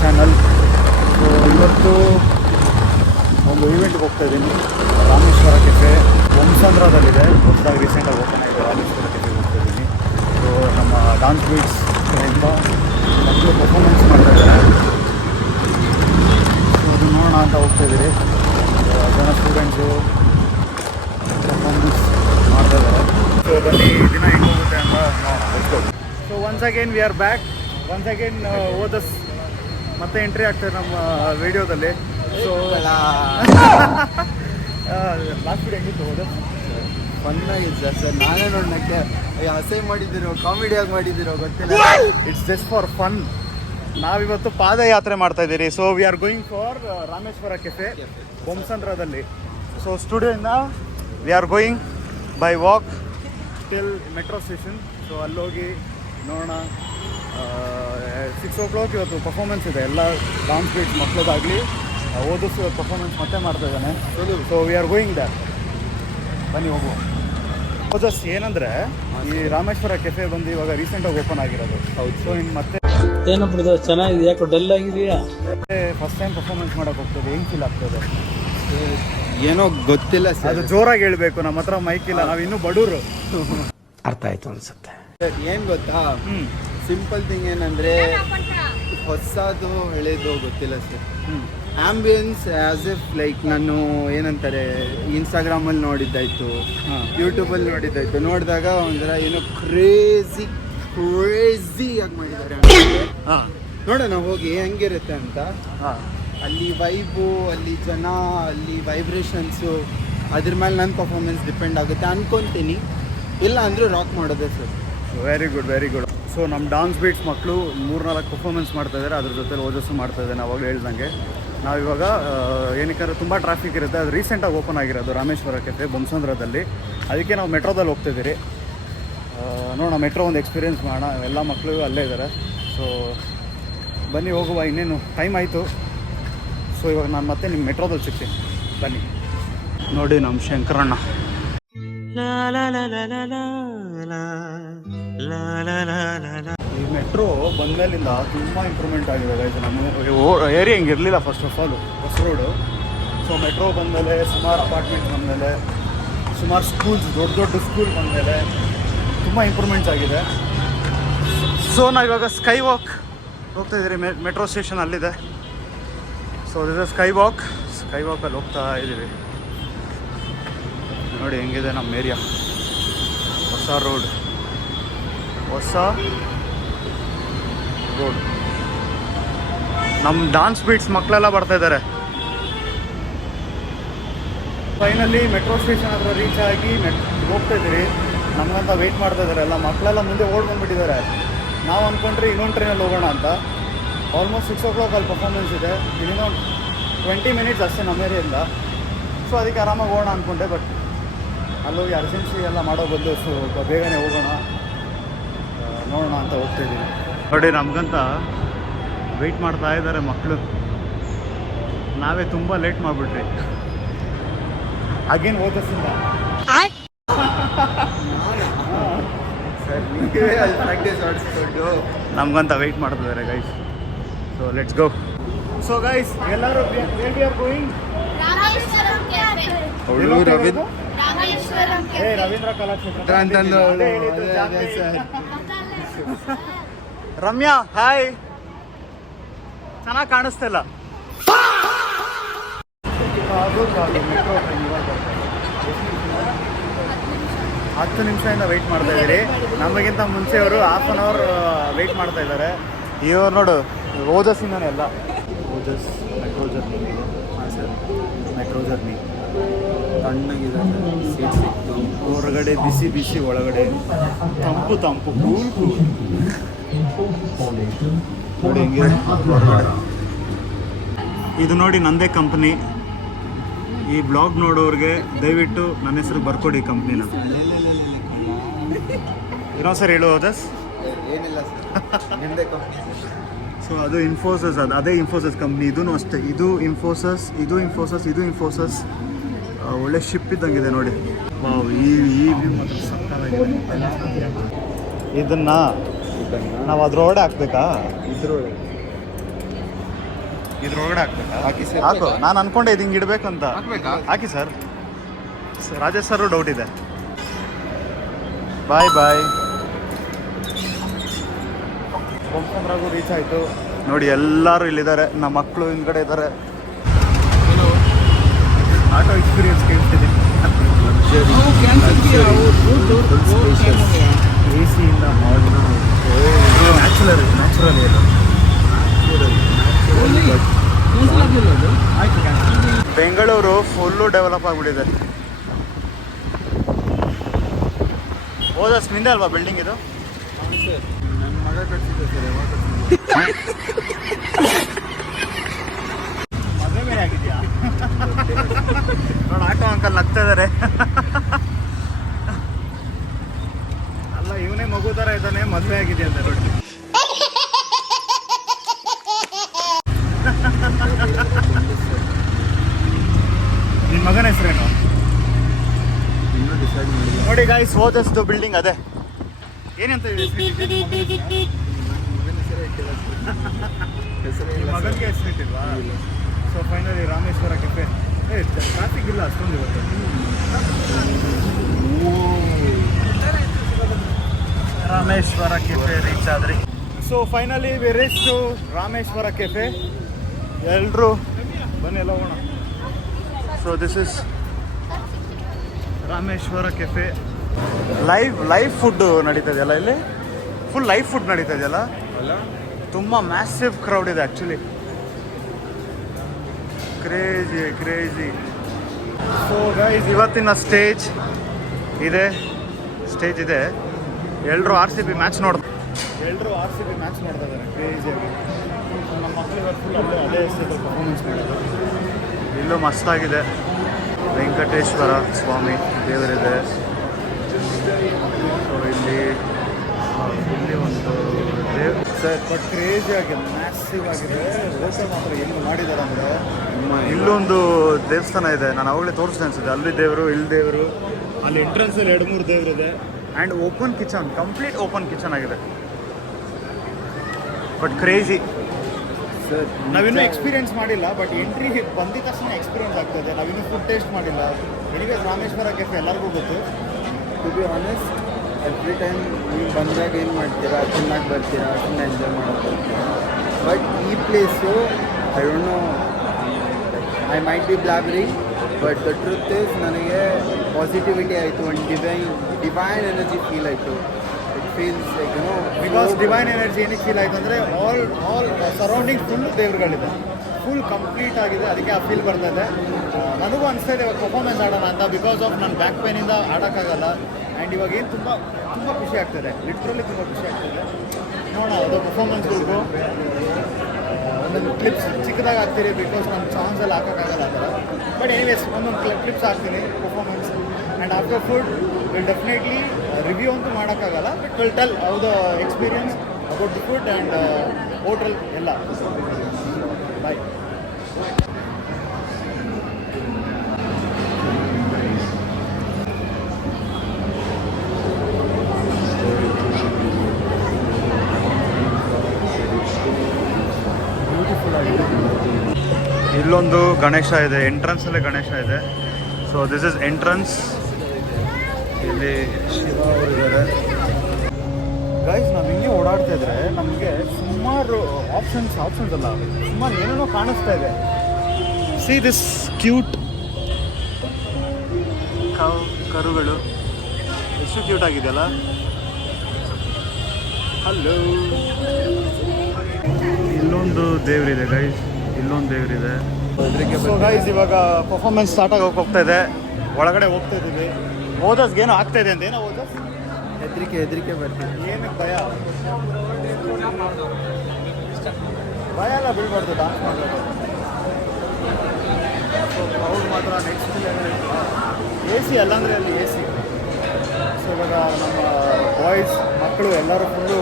Channel. So ಇವತ್ತು ಒಂದು ಈವೆಂಟ್ಗೆ ಹೋಗ್ತಾ ಇದ್ದೀನಿ. ರಾಮೇಶ್ವರ ಕೆಫೆ ವಂಸಂದ್ರದಲ್ಲಿದೆ, ಹೊಸದಾಗಿ ರೀಸೆಂಟಾಗಿ ಓಪನ್ ಆಗಿದೆ. ರಾಮೇಶ್ವರ ಕೆಫೆಗೆ ಹೋಗ್ತಾ ಇದ್ದೀನಿ. ಸೊ ನಮ್ಮ ಡಾನ್ಸ್ ಬೀಟ್ಸ್ ಇಂದ ಮಕ್ಕಳು ಪರ್ಫಾರ್ಮೆನ್ಸ್ ಮಾಡ್ತಾ ಇದ್ದಾರೆ. ಸೊ ಅದು ನೋಡೋಣ ಅಂತ ಹೋಗ್ತಾ ಇದ್ದೀರಿ. ಜನ ಸ್ಟೂಡೆಂಟ್ಸು ಪರ್ಫಾರ್ಮೆನ್ಸ್ ಮಾಡ್ತಾ ಇದ್ದಾರೆ. ಸೊ ಬನ್ನಿ ದಿನ ಹೆಂಗೆ ಹೋಗುತ್ತೆ ಅಂತ ನೋಡೋಣ. So once again we are back. Once again ಓದಸ್ ಮತ್ತೆ ಎಂಟ್ರಿ ಆಗ್ತದೆ ನಮ್ಮ ವಿಡಿಯೋದಲ್ಲಿ. ಸೊ ಲಾಸ್ಟ್ ವಿಡಿಯೋ ಹೆಂಗಿತ್ತು ಓದಸ್? ಫನ್ನಾಗಿತ್ತು ಸರ್. ನಾನೇ ನೋಡೋಕ್ಕೆ ಅಸಹ್ಯ ಮಾಡಿದ್ದೀರೋ ಕಾಮಿಡಿಯಾಗಿ ಮಾಡಿದ್ದೀರೋ ಗೊತ್ತಿಲ್ಲ. It's just for fun. ನಾವಿವತ್ತು ಪಾದಯಾತ್ರೆ ಮಾಡ್ತಾ ಇದ್ದೀರಿ. So we are going for Rameshwaram cafe ಬೊಮ್ಮಸಂದ್ರದಲ್ಲಿ. ಸೊ ಸ್ಟುಡಿಯೋಯಿಂದ we are going by walk till metro station. So ಅಲ್ಲೋಗಿ ನೋಡೋಣ. 6 o'clock ಇವತ್ತು ಪರ್ಫಾರ್ಮೆನ್ಸ್ ಇದೆ. ಎಲ್ಲ ಡಾನ್ಸ್ ಬೀಟ್ಸ್ ಮಕ್ಕಳದಾಗಲಿ ಓದಿಸ್ ಪರ್ಫಾರ್ಮೆನ್ಸ್ ಮತ್ತೆ ಮಾಡ್ತಾ ಇದ್ದಾನೆ. So we are going that. ಬನ್ನಿ ಹೋಗುವ. ಓದಸ್ ಏನಂದರೆ ಈ ರಾಮೇಶ್ವರ ಕೆಫೆ ಬಂದು ಇವಾಗ ರೀಸೆಂಟಾಗಿ ಓಪನ್ ಆಗಿರೋದು. ಹೌದು. ಸೊ ಇನ್ನು ಮತ್ತೆ ಏನಪ್ಪ ಚೆನ್ನಾಗಿದೆ, ಯಾಕೋ ಡಲ್ ಆಗಿದೆಯಾ? ಫಸ್ಟ್ ಟೈಮ್ ಪರ್ಫಾರ್ಮೆನ್ಸ್ ಮಾಡೋಕೆ ಹೋಗ್ತದೆ. ಹೆಂಗೆ ಫೀಲ್ ಆಗ್ತದೆ? ಏನೋ ಗೊತ್ತಿಲ್ಲ ಸರ್. ಅದು ಜೋರಾಗಿ ಹೇಳ್ಬೇಕು. ನಮ್ಮ ಹತ್ರ ಮೈಕ್ ಇಲ್ಲ, ನಾವು ಇನ್ನೂ ಬಡವರು. ಅರ್ಥ ಆಯ್ತು ಅನ್ಸುತ್ತೆ. ಸರ್ ಏನು ಗೊತ್ತಾ, ಸಿಂಪಲ್ ಥಿಂಗ್ ಏನಂದರೆ ಹೊಸದು ಹಳೇದು ಗೊತ್ತಿಲ್ಲ sir. Ambience as if like ನಾನು ಏನಂತಾರೆ ಇನ್ಸ್ಟಾಗ್ರಾಮಲ್ಲಿ ನೋಡಿದ್ದಾಯಿತು, ಯೂಟ್ಯೂಬಲ್ಲಿ ನೋಡಿದ್ದಾಯಿತು. ನೋಡಿದಾಗ ಒಂಥರ ಏನೋ ಕ್ರೇಜಿ ಆಗಿ ಮಾಡಿದ್ದಾರೆ. ನೋಡೋಣ ಹೋಗಿ ಹೆಂಗಿರುತ್ತೆ ಅಂತ. ಅಲ್ಲಿ ವೈಬು, ಅಲ್ಲಿ ಜನ, ಅಲ್ಲಿ ವೈಬ್ರೇಷನ್ಸು, ಅದ್ರ ಮೇಲೆ ನನ್ನ ಪರ್ಫಾರ್ಮೆನ್ಸ್ ಡಿಪೆಂಡ್ ಆಗುತ್ತೆ ಅನ್ಕೊತೀನಿ. ಇಲ್ಲ ಅಂದರೂ ರಾಕ್ ಮಾಡೋದೇ sir. Very good, very good. So ನಮ್ಮ ಡಾನ್ಸ್ ಬೀಟ್ಸ್ ಮಕ್ಕಳು 3-4 ಪರ್ಫಾರ್ಮೆನ್ಸ್ ಮಾಡ್ತಾ ಇದ್ದಾರೆ. ಅದ್ರ ಜೊತೆ ಓಜಸ್ಸು ಮಾಡ್ತಾ ಇದ್ದಾನೆ. ಅವಾಗಲೇ ಹೇಳ್ದಂಗೆ ನಾವಿವಾಗ ಏನಕ್ಕೆ ತುಂಬ ಟ್ರಾಫಿಕ್ ಇರುತ್ತೆ. ಅದು ರೀಸೆಂಟಾಗಿ ಓಪನ್ ಆಗಿರೋದು ರಾಮೇಶ್ವರ ಕೆಫೆ ಬೊಮ್ಮಸಂದ್ರದಲ್ಲಿ. ಅದಕ್ಕೆ ನಾವು ಮೆಟ್ರೋದಲ್ಲಿ ಹೋಗ್ತಿದ್ದೀರಿ. ನೋಡೋಣ, ಮೆಟ್ರೋ ಒಂದು ಎಕ್ಸ್ಪೀರಿಯೆನ್ಸ್ ಮಾಡೋಣ. ಎಲ್ಲ ಮಕ್ಕಳು ಅಲ್ಲೇ ಇದ್ದಾರೆ. ಸೊ ಬನ್ನಿ ಹೋಗುವ. ಇನ್ನೇನು ಟೈಮ್ ಆಯಿತು. ಸೊ ಇವಾಗ ನಾನು ಮತ್ತೆ ನಿಮ್ಮ ಮೆಟ್ರೋದಲ್ಲಿ ಸಿಗ್ತೀನಿ. ಬನ್ನಿ. ನೋಡಿ ನಮ್ಮ ಶಂಕರಣ್ಣ. ಈ ಮೆಟ್ರೋ ಬಂದಮೇಲಿಂದ ತುಂಬ ಇಂಪ್ರೂವ್ಮೆಂಟ್ ಆಗಿದೆ ಗೈಸ್. ನಮ್ಮ ಏರಿಯಾ ಹಿಂಗೆ ಇರಲಿಲ್ಲ ಫಸ್ಟ್ ಆಫ್ ಆಲ್, ಹೊಸ ರೋಡು. ಸೊ ಮೆಟ್ರೋ ಬಂದಮೇಲೆ ಸುಮಾರು ಅಪಾರ್ಟ್ಮೆಂಟ್ ಬಂದಮೇಲೆ, ಸುಮಾರು ಸ್ಕೂಲ್ಸ್, ದೊಡ್ಡ ದೊಡ್ಡ ಸ್ಕೂಲ್ ಬಂದಮೇಲೆ ತುಂಬ ಇಂಪ್ರೂವ್ಮೆಂಟ್ಸ್ ಆಗಿದೆ. ಸೊ ನಾವಿವಾಗ ಸ್ಕೈ ವಾಕ್ ಹೋಗ್ತಾ ಇದ್ದೀರಿ. ಮೆಟ್ರೋ ಸ್ಟೇಷನ್ ಅಲ್ಲಿದೆ. ಸೊ ದಿಸ್ ಇಸ್ ಸ್ಕೈ ವಾಕಲ್ಲಿ ಹೋಗ್ತಾ ಇದ್ದೀವಿ. ನೋಡಿ ಹೆಂಗಿದೆ ನಮ್ಮ ಏರಿಯಾ. ಹೊಸ ರೋಡ್. ನಮ್ಮ ಡಾನ್ಸ್ ಬೀಟ್ಸ್ ಮಕ್ಕಳೆಲ್ಲ ಬರ್ತಾ ಇದ್ದಾರೆ. ಫೈನಲಿ ಮೆಟ್ರೋ ಸ್ಟೇಷನ್ ಹತ್ರ ರೀಚ್ ಆಗಿ ಹೋಗ್ತಾ ಇದ್ದೀರಿ. ನಮಗಂತ ವೆಯ್ಟ್ ಮಾಡ್ತಾ ಇದ್ದಾರೆ. ಎಲ್ಲ ಮಕ್ಕಳೆಲ್ಲ ಮುಂದೆ ಓಡ್ಬಂದ್ಬಿಟ್ಟಿದ್ದಾರೆ. ನಾವು ಅಂದ್ಕೊಂಡ್ರೆ ಇನ್ನೊಂದು ಟ್ರೈನಲ್ಲಿ ಹೋಗೋಣ ಅಂತ. ಆಲ್ಮೋಸ್ಟ್ 6 o'clock ಅಲ್ಲಿ ಪರ್ಫಾರ್ಮೆನ್ಸ್ ಇದೆ. ಇನ್ನೊಂದು 20 minutes ಅಷ್ಟೇ ನಮ್ಮ ಏರಿಯಿಂದ. ಸೊ ಅದಕ್ಕೆ ಆರಾಮಾಗಿ ಹೋಗೋಣ ಅಂದ್ಕೊಂಡೆ. ಬಟ್ ಅಲ್ಲೋಗಿ ಅರ್ಜೆನ್ಸಿ ಎಲ್ಲ ಮಾಡೋ ಬದಲು ಸ್ವಲ್ಪ ಬೇಗನೆ ಹೋಗೋಣ, ನೋಡೋಣ ಅಂತ ಹೋಗ್ತಾಯಿದ್ದೀನಿ. ನೋಡಿ ನಮಗಂತ ವೆಯ್ಟ್ ಮಾಡ್ತಾ ಇದ್ದಾರೆ ಮಕ್ಕಳು. ನಾವೇ ತುಂಬ ಲೇಟ್ ಮಾಡಿಬಿಟ್ರಿ. ಅಗೇನ್ ಓದಿಸಿಲ್ಲ ನಮಗಂತ ವೆಯ್ಟ್ ಮಾಡ್ತಿದ್ದಾರೆ guys. So let's go. So guys ಎಲ್ಲರೂ ಗೋಯಿಂಗ್ ರವೀಂದ್ರ ಕಲಾಕ್ಷೇತ್ರ. ರಮ್ಯಾ ಹಾಯ್. ಚೆನ್ನಾಗಿ ಕಾಣಿಸ್ತಿಲ್ಲ. ಮೆಟ್ರೋ ಟ್ರೈನ್ ಇವಾಗ 10 ನಿಮಿಷದಿಂದ ವೆಯ್ಟ್ ಮಾಡ್ತಾ ಇದ್ದೀರಿ. ನಮಗಿಂತ ಮುಂಚೆ ಅವರು 1/2 hour ವೆಯ್ಟ್ ಮಾಡ್ತಾ ಇದ್ದಾರೆ. ಇವ್ರು ನೋಡು ಓಜಸ್ಸಿಂದನೇ ಎಲ್ಲ. Ojas metro journey. ಹಾಂ ಸರ್, ಮೆಟ್ರೋ ಜರ್ನಿ ತಣ್ಣಗಿದೆ. ಸೀಟ್ ಸಿಕ್ತು. ಹೊರಗಡೆ ಬಿಸಿ ಬಿಸಿ, ಒಳಗಡೆ ತಂಪು ತಂಪು, ಕೂಲ್ ಕೂಲ್. ನೋಡಿ ಹೆಂಗಿದೆ ಹೊರಗಡೆ. ಇದು ನೋಡಿ ನಂದೇ ಕಂಪ್ನಿ. ಈ ಬ್ಲಾಗ್ ನೋಡೋರಿಗೆ ದಯವಿಟ್ಟು ನನ್ನ ಹೆಸರು ಬರ್ಕೊಡಿ ಕಂಪ್ನಿನ. ಇನ್ನೊಂದು ಸರ್ ಹೇಳು ಓಜಸ್. ಏನಿಲ್ಲ ಸರ್, ನಿಮ್ಮದೇ ಕಂಪ್ನಿ. ಸೊ ಅದು ಇನ್ಫೋಸಿಸ್, ಅದೇ ಇನ್ಫೋಸಿಸ್ ಕಂಪ್ನಿ. ಇದೂ ಅಷ್ಟೇ. ಇದು ಇನ್ಫೋಸಿಸ್. ಒಳ್ಳೆ ಶಿಪ್ ಇದ್ದಂಗಿದೆ ನೋಡಿ. ಈ ಮಾತ್ರ ಸಕ್ಕತ್ತಾಗಿದೆ. ಇದನ್ನು ನಾವು ಅದ್ರೊಳಗಡೆ ಹಾಕ್ಬೇಕಾ? ಇದ್ರೊಳಗೆ ಇದ್ರೊಳಗಡೆ ಹಾಕ್ಬೇಕಾ? ಹಾಕಿ ಸರ್. ಹಾಕು. ನಾನು ಅನ್ಕೊಂಡೆ ಇದು ಹಿಂಗೆ ಇಡಬೇಕು ಅಂತ. ಹಾಕ್ಬೇಕಾ? ಹಾಕಿ ಸರ್. ರಾಜೇಶ್ ಸರ್ ಡೌಟ್ ಇದೆ. ಬಾಯ್ ಬಾಯ್. ಕೊಂಕಮ್ರಾಗೂ ರೀಚ್ ಆಯಿತು. ನೋಡಿ ಎಲ್ಲರೂ ಇಲ್ಲಿದ್ದಾರೆ. ನಮ್ಮ ಮಕ್ಕಳು ಹಿಂದ್ಗಡೆ ಇದ್ದಾರೆ. ಆಟೋ ಎಕ್ಸ್ಪೀರಿಯನ್ಸ್ ಕೇಳ್ತಿದೆ. ಎ ಸಿಯಿಂದ ನ್ಯಾಚುರಲ್ ಏನು ಬೆಂಗಳೂರು ಫುಲ್ಲು ಡೆವಲಪ್ ಆಗಿಬಿಟ್ಟಿದೆ. ಹೋದ ನಿಂದೆ ಅಲ್ವಾ ಬಿಲ್ಡಿಂಗ್ ಇದು? ನನ್ನ ಮಗ ಕಟ್ಸಿದ್ದೆ ಸರ್. ಯಾವಾಗ ಮದುವೆ ಬೇರೆ ಆಗಿದೆಯಾ? ನೋಡಿ ಆಟೋ ಅಂಕಲ್ ನಗ್ತಾ ಇದ್ದಾರೆ. ಅಲ್ಲ ಇವನೇ ಮಗು ಥರ ಇದ್ದಾನೆ, ಮದುವೆ ಆಗಿದೆ ಅಂತ ನೋಡಿ. ನಿನ್ನ ಮಗನ ಹೆಸರೇನು? ಇನ್ನೂ ಡಿಸೈಡ್ ಮಾಡಿಲ್ಲ. ನೋಡಿ ಗಾಯ್ಸ್, ಹೋದಷ್ಟು ಬಿಲ್ಡಿಂಗ್ ಅದೇ. ಏನಂತ ಇದೆ ನಿಮ್ಮ ಮಗನಿಗೆ ಹೆಸರಿಟ್ಟಿಲ್ವಾ? So finally Rameshwaram cafe. Traffic ಇಲ್ಲ ಅಷ್ಟೊಂದು ಇವತ್ತು. ರಾಮೇಶ್ವರ ಕೆಫೆ ರೀಚ್ ಆದ್ರಿ. So finally we reach to Rameshwaram cafe. ಎಲ್ಲರೂ ಬನ್ನಿ ಎಲ್ಲ ಹೋಗೋಣ. So this is Rameshwaram cafe. Live food ನಡೀತಾ ಇದೆಯಲ್ಲ ಇಲ್ಲಿ? ಫುಲ್ ಲೈವ್ ಫುಡ್ ನಡೀತಾ ಇದೆಯಲ್ಲ? ಅಲ್ಲ, ತುಂಬ ಮ್ಯಾಸಿವ್ ಕ್ರೌಡ್ ಇದೆ ಆ್ಯಕ್ಚುಲಿ. ಕ್ರೇಜಿ. ಸೊ ಗೈಸ್, ಇವತ್ತಿನ ಸ್ಟೇಜ್ ಇದೆ. ಎಲ್ಲರೂ ಆರ್ ಸಿ ಬಿ ಮ್ಯಾಚ್ ನೋಡ್ತಾ ಇದ್ದಾರೆ ಕ್ರೇಜಿಯಾಗಿ. ನಮ್ಮ ಮಕ್ಕಳು ಇವತ್ತು ಫುಲ್ ಅದೇ ಸ್ಟೇಜಲ್ಲಿ ಪರ್ಫಾರ್ಮೆನ್ಸ್ ಮಾಡೋದು. ಇಲ್ಲೂ ಮಸ್ತಾಗಿದೆ. ವೆಂಕಟೇಶ್ವರ ಸ್ವಾಮಿ ದೇವರಿದೆ. ಸೊ ಇಲ್ಲಿ ಒಂದು ದೇವ್ ಸರ್, ಬಟ್ ಕ್ರೇಜಿ ಆಗಿದೆ, ಮ್ಯಾಸಿವ್ ಆಗಿದೆ. ರೋಸ ಮಾತ್ರ ಏನು ಮಾಡಿದ್ದಾರೆ ಅಂದರೆ, ಇಲ್ಲೊಂದು ದೇವಸ್ಥಾನ ಇದೆ, ನಾನು ಅವಾಗಲೇ ತೋರಿಸ್ದೆ ಅನ್ಸುತ್ತೆ. ಅಲ್ಲಿ ದೇವರು, ಇಲ್ಲಿ ದೇವರು, ಅಲ್ಲಿ ಎಂಟ್ರೆನ್ಸಲ್ಲಿ 2-3 ದೇವರಿದೆ. And open kitchen, complete open kitchen ಆಗಿದೆ. ಬಟ್ ಕ್ರೇಜಿ ಸರ್ ನಾವಿನ್ನೂ ಎಕ್ಸ್ಪೀರಿಯನ್ಸ್ ಮಾಡಿಲ್ಲ. ಬಟ್ ಎಂಟ್ರಿ ಬಂದಿದ ತಕ್ಷಣ ಎಕ್ಸ್ಪೀರಿಯನ್ಸ್ ಆಗ್ತದೆ. ನಾವಿನ್ನೂ ಫುಡ್ ಟೇಸ್ಟ್ ಮಾಡಿಲ್ಲ. ಎನಿವೇಸ್ ರಾಮೇಶ್ವರ ಕೆಫೆ ಎಲ್ಲರಿಗೂ ಗೊತ್ತು. To be honest, every time ನೀವು ಬಂದಾಗ ಏನು ಮಾಡ್ತೀರಾ, ಚೆನ್ನಾಗಿ ಬರ್ತೀರಾ, ಸುಮ್ಮನೆ ಎಂಜಾಯ್ ಮಾಡೋದು. ಬಟ್ ಈ place I don't know, I might be blabbering, but the truth is ನನಗೆ ಪಾಸಿಟಿವಿಟಿ ಆಯಿತು. ಒಂದು ಡಿವೈನ್ ಎನರ್ಜಿ ಫೀಲ್ ಆಯಿತು. It feels like you know, because divine energy ಏನಕ್ಕೆ ಫೀಲ್ ಆಯ್ತು ಅಂದರೆ, ಆಲ್ ಸರೌಂಡಿಂಗ್ ಫುಲ್ ದೇವರುಗಳಿದೆ, ಫುಲ್ ಕಂಪ್ಲೀಟ್ ಆಗಿದೆ. ಅದಕ್ಕೆ ಆ ಫೀಲ್ ಬರ್ತಾ ಇದೆ. ನನಗೂ ಅನಿಸ್ತಾ ಇದೆ ಇವಾಗ ಪರ್ಫಾರ್ಮೆನ್ಸ್ ಆಡೋಣ ಅಂತ. ಬಿಕಾಸ್ ಆಫ್ ನನ್ನ ಬ್ಯಾಕ್ ಪೇನಿಂದ ಆಡೋಕ್ಕಾಗಲ್ಲ. ಆ್ಯಂಡ್ ಇವಾಗ ಏನು ತುಂಬ ಖುಷಿ ಆಗ್ತದೆ, ಲಿಟ್ರಲಿ ತುಂಬ ಖುಷಿ ಆಗ್ತದೆ. ನೋಡೋಣ ಅದು ಪರ್ಫಾರ್ಮೆನ್ಸ್ಗೂ ಒಂದೊಂದು ಕ್ಲಿಪ್ಸ್ ಚಿಕ್ಕದಾಗಿ ಹಾಕ್ತೀರಿ, ಬಿಕಾಸ್ ನನ್ನ ಸಾಂಗ್ಸಲ್ಲಿ ಹಾಕೋಕ್ಕಾಗಲ್ಲ ಆ ಥರ. ಬಟ್ ಎನಿವೇಸ್ ಒಂದೊಂದು ಕ್ಲಿಪ್ಸ್ ಹಾಕ್ತೀನಿ performance. And after food will definitely review ಅಂತೂ ಮಾಡೋಕ್ಕಾಗಲ್ಲ, but will tell how the experience about the food and hotel ಎಲ್ಲ. ಬಾಯ್. ಇಲ್ಲೊಂದು ಗಣೇಶ ಇದೆ, ಎಂಟ್ರೆನ್ಸಲ್ಲೇ ಗಣೇಶ ಇದೆ. So this is entrance. ಇಲ್ಲಿ ಶಿವ ಅವರು ಇದ್ದಾರೆ. ಗೈಸ್, ನಾವು ಹಿಂಗೆ ಓಡಾಡ್ತಾ ಇದ್ರೆ ನಮಗೆ ಸುಮಾರು ಆಪ್ಷನ್ಸ್ ಅಲ್ಲ, ಸುಮಾರು ಏನೇನೋ ಕಾಣಿಸ್ತಾ ಇದೆ. ಸಿ ದಿಸ್ ಕ್ಯೂಟ್ ಕರುಗಳು ಎಷ್ಟು ಕ್ಯೂಟ್ ಆಗಿದೆಯಲ್ಲ. ಹಲೋ, ಇಲ್ಲೊಂದು ದೇವರಿದೆ ಗೈಸ್, ಇಲ್ಲೊಂದು ದೇವರಿದೆ. ಸೊ ಗೈಸ್, ಇವಾಗ ಪರ್ಫಾರ್ಮೆನ್ಸ್ ಸ್ಟಾರ್ಟ್ ಆಗೋಕೆ ಹೋಗ್ತಾ ಇದೆ. ಒಳಗಡೆ ಹೋಗ್ತಾ ಇದ್ದೀವಿ. ಓದಸ್ಗೆ ಏನೋ ಆಗ್ತಾ ಇದೆ ಅಂತ. ಏನೋ ಓದಸ್ ಹೆದರಿಕೆ ಬರ್ತೀವಿ. ಏನಕ್ಕೆ ಭಯ ಎಲ್ಲ ಬೀಳ್ಬಾರ್ದು ಡಾನ್ಸ್ ಮಾಡಬೇಕು. ಸೊ ಕ್ರೌಡ್ ಮಾತ್ರ ನೆಕ್ಸ್ಟ್ ಲೆವೆಲ್ ಇತ್ತು. ಎ ಸಿ ಅಲ್ಲಾಂದರೆ ಅಲ್ಲಿ ಎ ಸಿ. ಸೊ ಇವಾಗ ನಮ್ಮ ಬಾಯ್ಸ್ ಮಕ್ಕಳು ಎಲ್ಲರೂ ಫುಲ್ಲು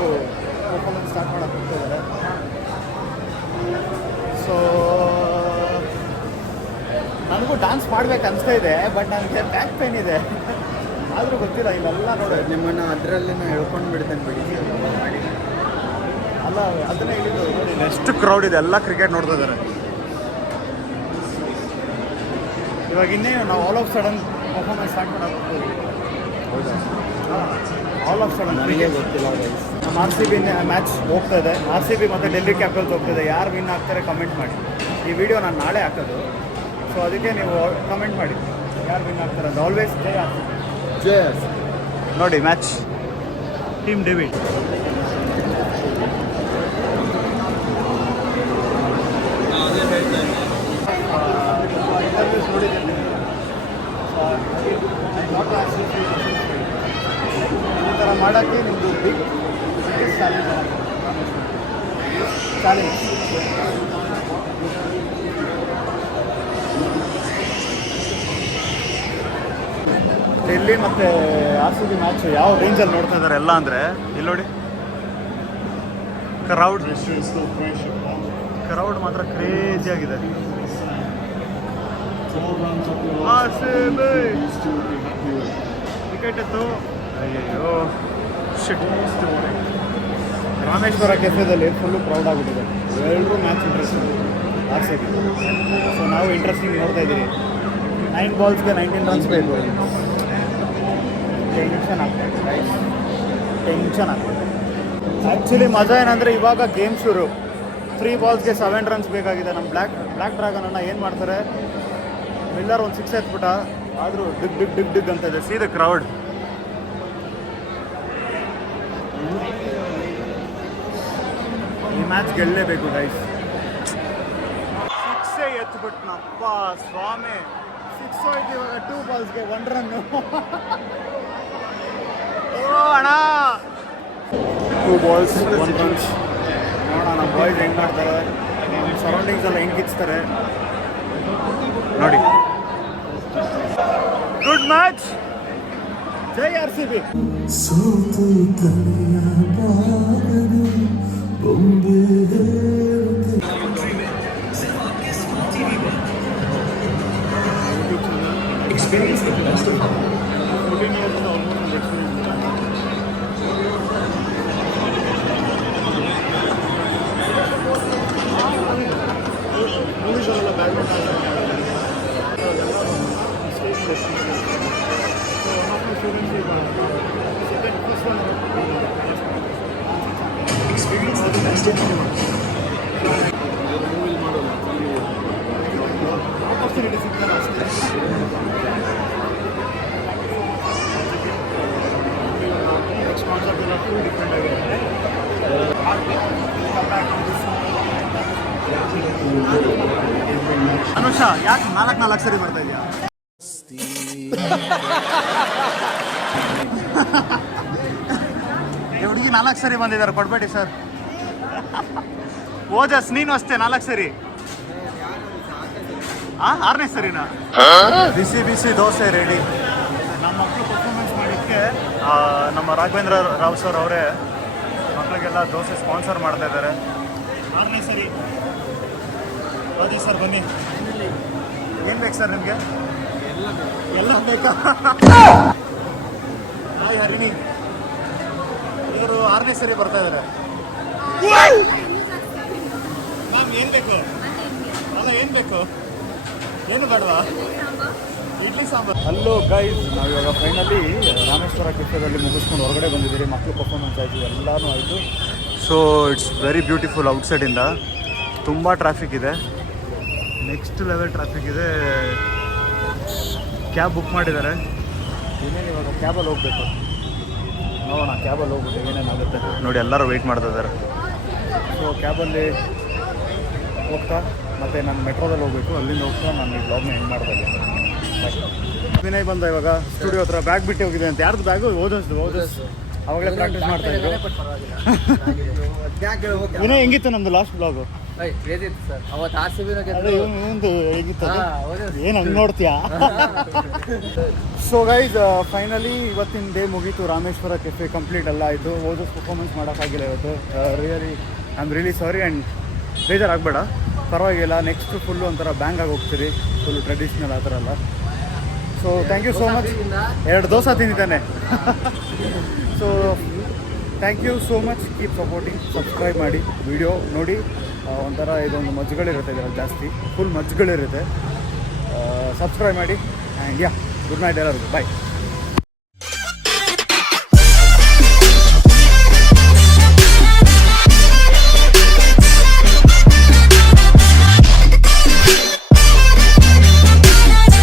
ಪರ್ಫಾರ್ಮೆನ್ಸ್ ಸ್ಟಾರ್ಟ್ ಮಾಡೋಕ್ಕೆ ಹೋಗ್ತಾ ಇದ್ದಾರೆ. ಸೊ ನನಗೂ ಡಾನ್ಸ್ ಮಾಡ್ಬೇಕು ಅನಿಸ್ತಾ ಇದೆ, ಬಟ್ ನನಗೆ ಬ್ಯಾಕ್ ಪೇನ್ ಇದೆ. ಆದರೂ ಗೊತ್ತಿಲ್ಲ. ಇಲ್ಲೆಲ್ಲ ನೋಡಿ, ನಿಮ್ಮನ್ನು ಅದರಲ್ಲೇ ಹೇಳ್ಕೊಂಡು ಬಿಡ್ತೇನೆ ಬಿಡಿ. ಅಲ್ಲ ಅದನ್ನೇ ಹೇಳಿದ್ದು. ಎಷ್ಟು ಕ್ರೌಡ್ ಇದೆ, ಎಲ್ಲ ಕ್ರಿಕೆಟ್ ನೋಡ್ತಾ ಇದ್ದಾರೆ. ಇವಾಗ ಇನ್ನೇನು ನಾವು all of sudden performance start ಮಾಡೋದು. ಹೌದಾ? ಆಲ್ ಆಫ್ ಸಡನ್ ನನಗೆ ಗೊತ್ತಿಲ್ಲ ಗೈಸ್. ನಮ್ಮ ಆರ್ ಸಿ ಬಿ ಮ್ಯಾಚ್ ಹೋಗ್ತಾ ಇದೆ. ಆರ್ ಸಿ ಬಿ ಮತ್ತು ಡೆಲ್ಲಿ ಕ್ಯಾಪಿಟಲ್ಸ್ ಹೋಗ್ತಿದೆ. ಯಾರು ವಿನ್ ಆಗ್ತಾರೆ ಕಮೆಂಟ್ ಮಾಡಿ. ಈ ವಿಡಿಯೋ ನಾನು ನಾಳೆ ಹಾಕೋದು, ಸೊ ಅದಕ್ಕೆ ನೀವು ಕಮೆಂಟ್ ಮಾಡಿ ಯಾರು ವಿನ್ ಆಗ್ತಾರೆ ಅಂತ. ಆಲ್ವೇಸ್ ಜೈ ಆರ್ ಸಿ ಬಿ. ಜಯಸ್ ನೋಡಿ ಮ್ಯಾಚ್ ಟೀಮ್ ಡೇವಿಡ್. ಇಂಟರ್ವ್ಯೂಸ್ ನೋಡಿದ್ದೀನಿ. ಈ ಥರ ಮಾಡೋಕ್ಕೆ ನಿಮ್ಮದು ಬಿಗ್ ಚಾಲೆಂಜ್. ಡೆಲ್ಲಿ ಮತ್ತು ಆರ್ ಸಿ ಬಿ ಮ್ಯಾಚ್ ಯಾವ ರೇಂಜಲ್ಲಿ ನೋಡ್ತಾ ಇದ್ದಾರೆ ಎಲ್ಲ ಅಂದರೆ ಇಲ್ಲಿ ನೋಡಿ, ಕ್ರೌಡ್ ಮಾತ್ರ ಕ್ರೇಜಿ ಆಗಿದೆ. ವಿಕೆಟ್ ಎತ್ತು. ಅಯ್ಯೋ ಶಿಟ್. ರಾಮೇಶ್ವರ ಕೆಫೆದಲ್ಲಿ ಫುಲ್ಲು ಕ್ರೌಡ್ ಆಗಿಬಿಟ್ಟಿದೆ. ಎಲ್ಲರೂ match interesting R C B. So ನಾವು ಇಂಟ್ರೆಸ್ಟಿಂಗ್ ನೋಡ್ತಾ ಇದ್ದೀವಿ. 9 ಬಾಲ್ಸ್ಗೆ 19 ರನ್ಸ್ ಬೇಕು. ಟೆನ್ಷನ್ ಆಗ್ತದೆ, ಟೆನ್ಷನ್ ಆಗ್ತದೆ. ಆ್ಯಕ್ಚುಲಿ ಮಜಾ ಏನಂದರೆ ಇವಾಗ ಗೇಮ್ ಶುರು. 3 ಬಾಲ್ಸ್ಗೆ 7 ರನ್ಸ್ ಬೇಕಾಗಿದೆ. ನಮ್ಮ ಬ್ಲ್ಯಾಕ್ ಡ್ರ್ಯಾಗನನ್ನು ಏನು ಮಾಡ್ತಾರೆ, ಮಿಲ್ಲರ್ ಒಂದು 6 ಎತ್ಬಿಟ್ಟ, ಆದರೂ ಡಿಗ್ ಡಿಗ್ ಡಿಗ್ ಡಿಗ್ ಅಂತ ಇದೆ. C the crowd. ಈ ಮ್ಯಾಚ್ ಗೆಲ್ಲಲೇಬೇಕು ಗೈಸ್. 6 ಎತ್ಬಿಟ್ನಪ್ಪ ಸ್ವಾಮಿ. 6 ಹೋಯ್ತು ಇವಾಗ. 2 ಬಾಲ್ಸ್ಗೆ 1 ರನ್ನು. ಓ ಅಣ್ಣ, 2 ಬಾಲ್ಸ್ 1 ರನ್ಸ್. ನೋಡೋಣ ನಮ್ಮ ಬಾಯ್ಸ್ ಹೆಂಗೆ ಮಾಡ್ತಾರೆ, ನಮ್ಮ ಸರೌಂಡಿಂಗ್ಸ್ ಎಲ್ಲ ಹೆಂಗೆ ಕಿಚ್ತಾರೆ ನೋಡಿ. Good match. ಜೈ R C B. Experience the best of all. 14 years is almost an experience. Movies all background. Stage testing. So one of my students is second first one. Experience the best of all. Opportunity ಸಿಗ್ತಲ್ಲ ಅಷ್ಟೇ. Next concept will have 2 different ideas. Anusha ಯಾಕೆ 4 ಸರಿ ಬರ್ತಾ ಇದೆಯಾ? ಈ ಹುಡುಗಿ 4 ಸರಿ ಬಂದಿದ್ದಾರೆ, ಕೊಡ್ಬೇಡಿ sir. Ojas ನೀನು ಅಷ್ಟೇ 4 ಸರಿ. 6ನೇ ಸರಿನಾ? ಬಿಸಿ ಬಿಸಿ ದೋಸೆ ರೆಡಿ. ನಮ್ಮ ಮಕ್ಕಳು ಪರ್ಫಾರ್ಮೆನ್ಸ್ ಮಾಡಿದ್ದಕ್ಕೆ ನಮ್ಮ ರಾಘವೇಂದ್ರ ರಾವ್ ಸರ್ ಅವರೇ ಮಕ್ಕಳಿಗೆಲ್ಲ ದೋಸೆ ಸ್ಪಾನ್ಸರ್ ಮಾಡ್ತಾ ಇದ್ದಾರೆ. 6ನೇ ಸರಿ. ಹೌದು ಸರ್, ಬನ್ನಿ. ಏನು ಬೇಕು ಸರ್ ನಿಮಗೆ? ಎಲ್ಲ ಬೇಕಾ? ಹಾಯ್ ಹರಿಣಿ, ಇವರು 6ನೇ ಸರಿ ಬರ್ತಾ ಇದ್ದಾರೆ. ಮ್ಯಾಮ್ ಏನು ಬೇಕು? ಅಲ್ಲ ಏನು ಬೇಕು? ಏನು ಬೇಡವಾ? ಇಡ್ಲಿ ಸಾಂಬಾರು. ಹಲೋ ಗೈಸ್, ನಾವಿವಾಗ ಫೈನಲಿ ರಾಮೇಶ್ವರ ಕೆಫೆದಲ್ಲಿ ಮುಗಿಸ್ಕೊಂಡು ಹೊರಗಡೆ ಬಂದಿದ್ದೀರಿ. ಮಕ್ಕಳು ಪರ್ಫಾರ್ಮೆನ್ಸ್ ಆಯಿತು, ಎಲ್ಲನೂ ಆಯಿತು. ಸೊ ಇಟ್ಸ್ ವೆರಿ ಬ್ಯೂಟಿಫುಲ್ ಔಟ್ಸೈಡಿಂದ. ತುಂಬ ಟ್ರಾಫಿಕ್ ಇದೆ, ನೆಕ್ಸ್ಟ್ ಲೆವೆಲ್ ಟ್ರಾಫಿಕ್ ಇದೆ. ಕ್ಯಾಬ್ ಬುಕ್ ಮಾಡಿದ್ದಾರೆ. ಇನ್ನೇನು ಇವಾಗ ಕ್ಯಾಬಲ್ಲಿ ಹೋಗಬೇಕು. ನೋಡೋಣ ಕ್ಯಾಬಲ್ಲಿ ಹೋಗ್ಬಿಟ್ಟು ಏನೇನಾಗುತ್ತೆ ನೋಡಿ. ಎಲ್ಲರೂ ವೆಯ್ಟ್ ಮಾಡ್ತಾ ಇದ್ದಾರೆ. ಸೊ ಕ್ಯಾಬಲ್ಲಿ ಹೋಗ್ತಾ ಮತ್ತು ನಾನು ಮೆಟ್ರೋದಲ್ಲಿ ಹೋಗಬೇಕು. ಅಲ್ಲಿಂದ ಹೋಗ್ತಾ ನಾನು ಈ ಬ್ಲಾಗ್ನ ಎಂಡ್ ಮಾಡ್ತಾ ಇದ್ದೀನಿ. ವಿನಯ್ ಬಂದ ಇವಾಗ ಸ್ಟುಡಿಯೋ ಹತ್ರ. ಬ್ಯಾಗ್ ಬಿಟ್ಟು ಹೋಗಿದೆ ಅಂತ. ಯಾರ್ದು ಬ್ಯಾಗು? ಓದೋದು ಅವಾಗಲೇ ಪ್ರಾಕ್ಟೀಸ್ ಮಾಡ್ತಾ ಇದ್ರು. ವಿನಯ್ ಹೆಂಗಿತ್ತು ನಮ್ಮದು ಲಾಸ್ಟ್ ಬ್ಲಾಗು? ಒಂದು ಹೇಗಿತ್ತು? ಏನು ಹಂಗೆ ನೋಡ್ತೀಯಾ? ಸೊ ಗೈಸ್, ಫೈನಲಿ ಇವತ್ತಿನ ಡೇ ಮುಗೀತು. ರಾಮೇಶ್ವರ ಕೆಫೆ ಕಂಪ್ಲೀಟ್ ಎಲ್ಲ ಆಯಿತು. ಓದೋದು ಪರ್ಫಾರ್ಮೆನ್ಸ್ ಮಾಡೋಕ್ಕಾಗಿಲ್ಲ ಇವತ್ತು. Really I am really sorry and ಬೇಜಾರಾಗಬೇಡ, ಪರವಾಗಿಲ್ಲ. ನೆಕ್ಸ್ಟ್ ಫುಲ್ಲು ಒಂಥರ ಬ್ಯಾಂಗ್ ಆಗಿ ಹೋಗ್ತೀರಿ, ಫುಲ್ಲು ಟ್ರೆಡಿಷ್ನಲ್ ಆ ಥರ ಎಲ್ಲ. So thank you so much. 2 dosa ತಿಂದಿದ್ದಾನೆ. So thank you so much. Keep supporting. Subscribe ಮಾಡಿ, ವಿಡಿಯೋ ನೋಡಿ. ಒಂಥರ ಇದೊಂದು ಮಜ್ಜುಗಳಿರುತ್ತೆ ಇದರಲ್ಲಿ ಜಾಸ್ತಿ, ಫುಲ್ ಮಜ್ಜುಗಳಿರುತ್ತೆ. ಸಬ್ಸ್ಕ್ರೈಬ್ ಮಾಡಿ ಆ್ಯಂಡ್ ಯಾ ಗುಡ್ ನೈಟ್ ಎಲ್ಲರಿಗೂ ಬಾಯ್.